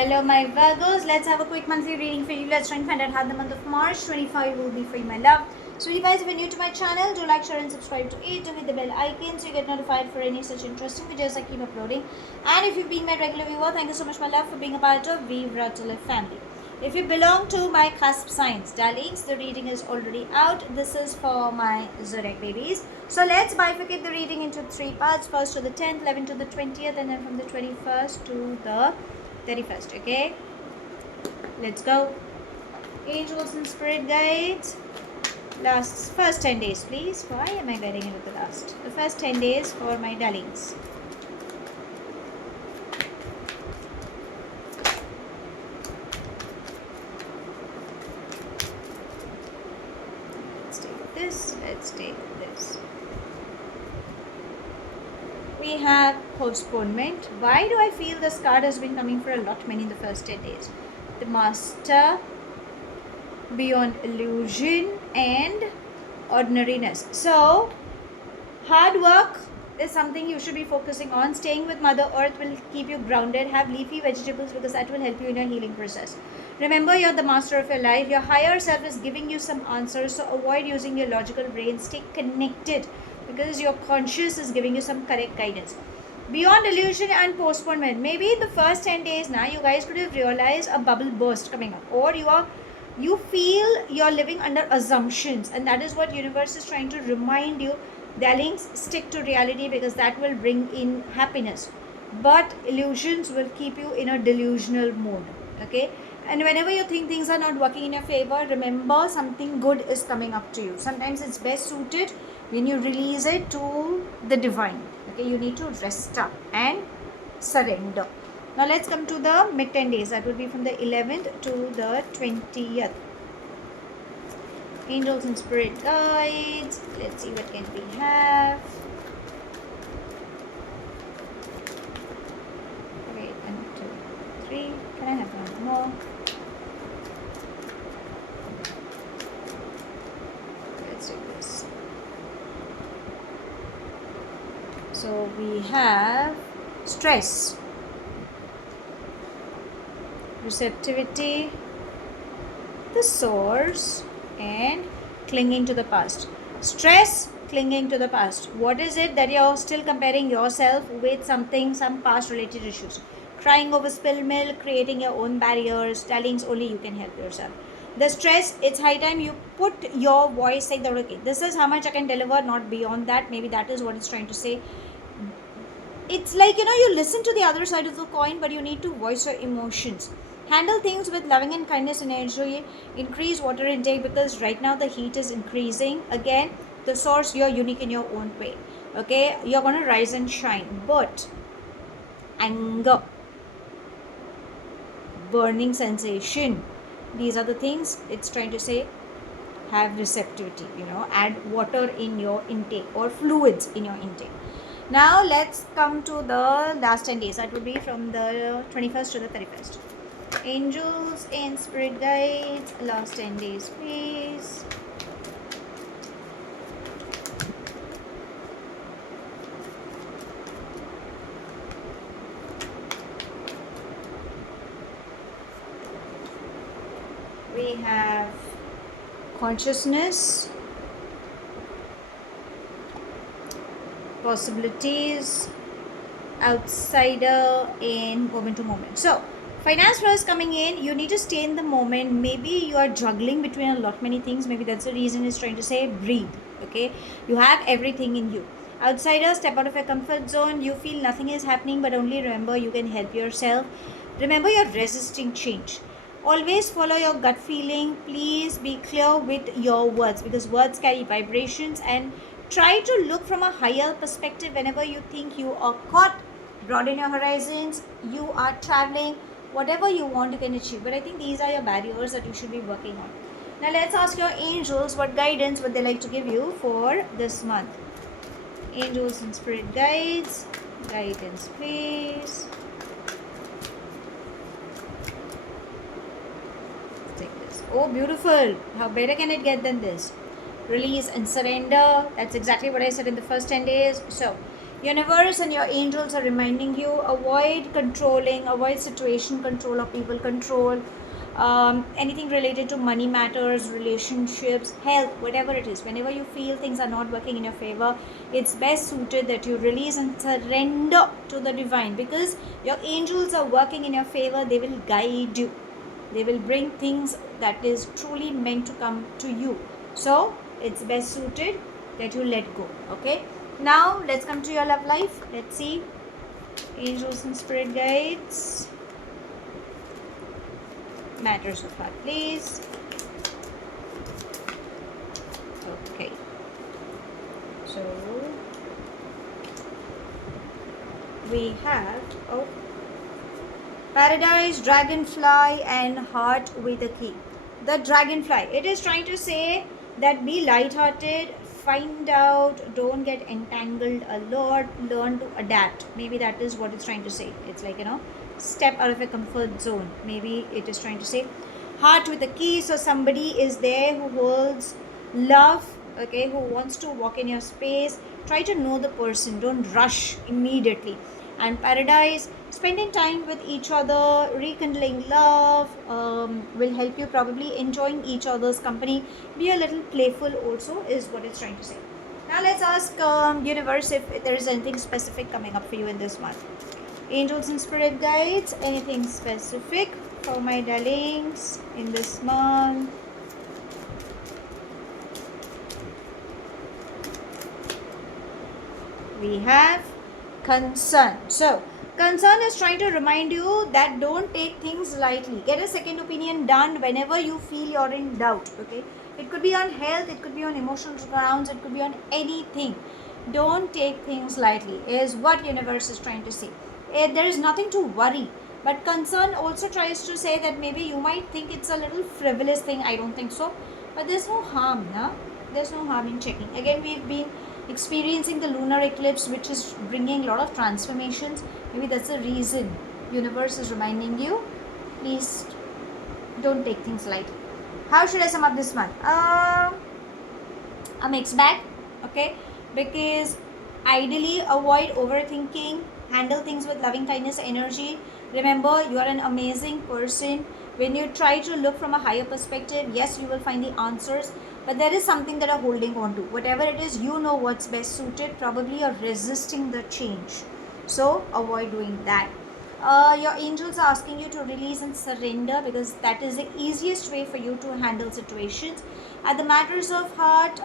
Hello my Virgos, let's have a quick monthly reading for you. Let's try and find out how the month of March 25 will be for you, my love. So you guys, if you're new to my channel, do like, share and subscribe to it. Do hit the bell icon so you get notified for any such interesting videos I keep uploading. And if you've been my regular viewer, thank you so much, my love, for being a part of Vibra to Live family. If you belong to my cusp signs, darlings, the reading is already out. This is for my zodiac babies. So let's bifurcate the reading into three parts. First to the 10th, 11th to the 20th, and then from the 21st to the 31st. Okay, let's go. Angels and spirit guides, first 10 days please. Why am I getting into the first 10 days for my darlings? Let's take this, let's take this. We have postponement. Why do I feel this card has been coming for a lot many in the first 10 days? The Master, Beyond Illusion, and Ordinariness. So hard work is something you should be focusing on. Staying with Mother Earth will keep you grounded. Have leafy vegetables because that will help you in your healing process. Remember, you're the master of your life. Your higher self is giving you some answers, so avoid using your logical brain. Stay connected because your conscious is giving you some correct guidance. Beyond illusion and postponement. Maybe in the first 10 days now, you guys could have realized a bubble burst coming up, or you feel you're living under assumptions, and that is what universe is trying to remind you. Darlings, stick to reality because that will bring in happiness, but illusions will keep you in a delusional mode. Okay, and whenever you think things are not working in your favor, remember something good is coming up to you. Sometimes it's best suited when you release it to the divine. Okay, you need to rest up and surrender. Now let's come to the mid 10 days. That will be from the 11th to the 20th. Angels and spirit guides. Let's see what can we have. Wait, 1, 2, 3. Can I have one more? Let's do this. So we have stress, receptivity, the source, and clinging to the past. Stress, clinging to the past. What is it that you're still comparing yourself with something, some past related issues? Crying over spilled milk, creating your own barriers. Darlings, only you can help yourself. The stress, it's high time you put your voice like that. Okay, this is how much I can deliver, not beyond that. Maybe that is what it's trying to say. It's like, you listen to the other side of the coin, but you need to voice your emotions. Handle things with loving and kindness and energy. Increase water intake because right now the heat is increasing. Again, the source, you're unique in your own way. Okay, you're going to rise and shine. But anger, burning sensation, these are the things it's trying to say. Have receptivity, add water in your intake or fluids in your intake. Now let's come to the last 10 days. That would be from the 21st to the 31st. Angels and spirit guides, last 10 days please. We have consciousness, possibilities, outsider, in moment to moment. So finance flow is coming in. You need to stay in the moment. Maybe you are juggling between a lot many things. Maybe that's the reason it's trying to say breathe. Okay, you have everything in you. Outsider, step out of your comfort zone. You feel nothing is happening, but only remember you can help yourself. Remember, you're resisting change. Always follow your gut feeling. Please be clear with your words because words carry vibrations, and try to look from a higher perspective whenever you think you are caught. Broaden your horizons. You are traveling. Whatever you want, you can achieve. But I think these are your barriers that you should be working on. Now let's ask your angels what guidance would they like to give you for this month. Angels and spirit guides, guidance please. Take this. Oh, beautiful. How better can it get than this? Release and surrender. That's exactly what I said in the first 10 days. So Universe and your angels are reminding you, avoid controlling, avoid situation control or people control. Anything related to money matters, relationships, health, whatever it is. Whenever you feel things are not working in your favor, it's best suited that you release and surrender to the divine, because your angels are working in your favor. They will guide you. They will bring things that is truly meant to come to you. So it's best suited that you let go. Okay, now let's come to your love life. Let's see, angels and spirit guides, matters of heart, please. Okay, so we have paradise, dragonfly, and heart with a key. The dragonfly, it is trying to say that be light-hearted, find out, don't get entangled a lot, learn to adapt. Maybe that is what it's trying to say. It's like, step out of a comfort zone. Maybe it is trying to say heart with a key. So somebody is there who holds love, okay, who wants to walk in your space. Try to know the person, don't rush immediately. And paradise, spending time with each other, rekindling love, will help you probably enjoying each other's company. Be a little playful also is what it's trying to say. Now let's ask universe if there is anything specific coming up for you in this month. Angels and spirit guides, anything specific for my darlings in this month? We have concern. So concern is trying to remind you that don't take things lightly. Get a second opinion done whenever you feel you're in doubt. Okay, it could be on health, it could be on emotional grounds, it could be on anything. Don't take things lightly is what universe is trying to say. There is nothing to worry, but concern also tries to say that maybe you might think it's a little frivolous thing. I don't think so, but there's no harm. There's no harm in checking. Again, we've been experiencing the lunar eclipse, which is bringing a lot of transformations. Maybe that's the reason universe is reminding you, please don't take things lightly. How should I sum up this month? A mixed bag, okay, because ideally avoid overthinking, handle things with loving kindness energy. Remember, you are an amazing person. When you try to look from a higher perspective, yes, you will find the answers, but there is something that are holding on to. Whatever it is, you know what's best suited. Probably you're resisting the change, so avoid doing that. Your angels are asking you to release and surrender, because that is the easiest way for you to handle situations. At the matters of heart,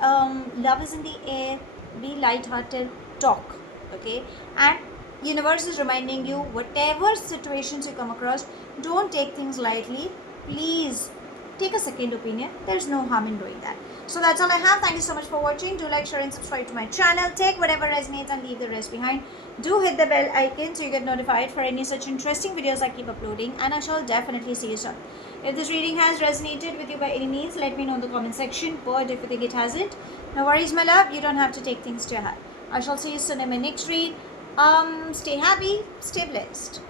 love is in the air. Be light-hearted, talk, okay, and universe is reminding you, whatever situations you come across, don't take things lightly. Please take a second opinion. There's no harm in doing that. So that's all I have. Thank you so much for watching. Do like, share and subscribe to my channel. Take whatever resonates and leave the rest behind. Do hit the bell icon so you get notified for any such interesting videos I keep uploading, and I shall definitely see you soon. If this reading has resonated with you by any means, let me know in the comment section. But if you think it hasn't, no worries, my love. You don't have to take things to heart. I shall see you soon in my next read. Stay happy, stay blessed.